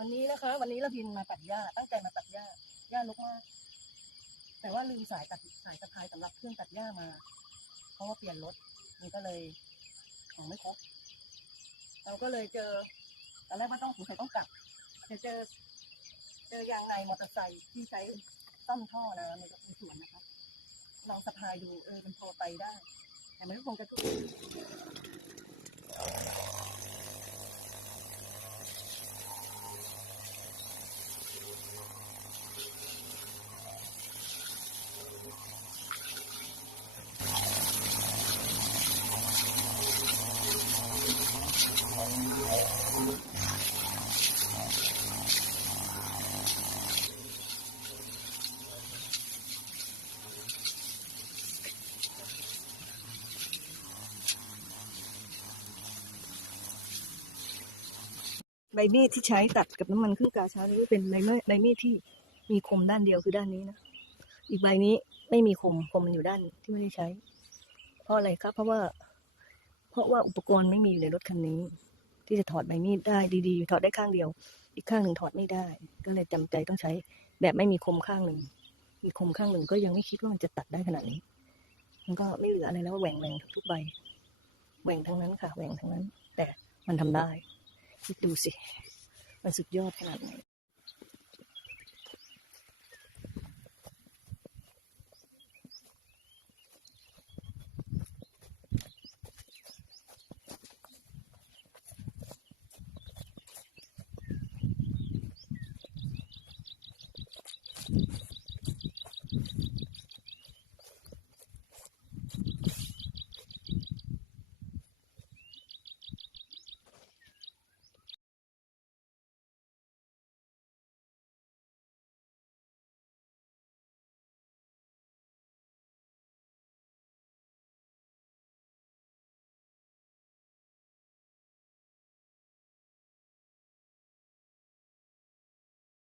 วันนี้นะคะ วันนี้เราบินมาตัดหญ้าตั้งใจมาตัดหญ้าหญ้ารกมาก แต่ว่าลืมสายตัดสายตะพายสำหรับเครื่องตัดหญ้ามา เพราะว่าเปลี่ยนรถมันก็เลยของไม่ครบเราก็เลยเจอตอนแรกว่าต้องสงสัยต้องกลับจะเจอ เจอยางในมอเตอร์ไซค์ที่ใช้ซ่อมท่อนะในในสวนนะคะลองสะพายดูเออมันพอไปได้ แต่มันก็คงจะทุก ใบมีดที่ใช้ตัดกับน้ำมันขึ้นกาช้านี้เป็นใบมีดใบมีดที่มีคมด้านเดียวคือด้านนี้นะ อีกใบนี้ไม่มีคมคมมันอยู่ด้านที่ไม่ได้ใช้ เพราะอะไรครับ เพราะว่า เพราะว่าอุปกรณ์ไม่มีอยู่ในรถคันนี้ ที่จะถอดใบมีดได้ดีๆถอดได้ข้างเดียว อีกข้างหนึ่งถอดไม่ได้ ก็เลยจำใจต้องใช้แบบไม่มีคมข้างหนึ่งมีคมข้างหนึ่งก็ยังไม่คิดว่ามันจะตัดได้ขนาดนี้ มันก็ไม่เหลืออะไรแล้วแหว่งแหว่งทุกใบแหว่งทั้งนั้นค่ะแหว่งทั้งนั้น แต่มันทำได้คิดดูสิมันสุดยอดขนาดไหน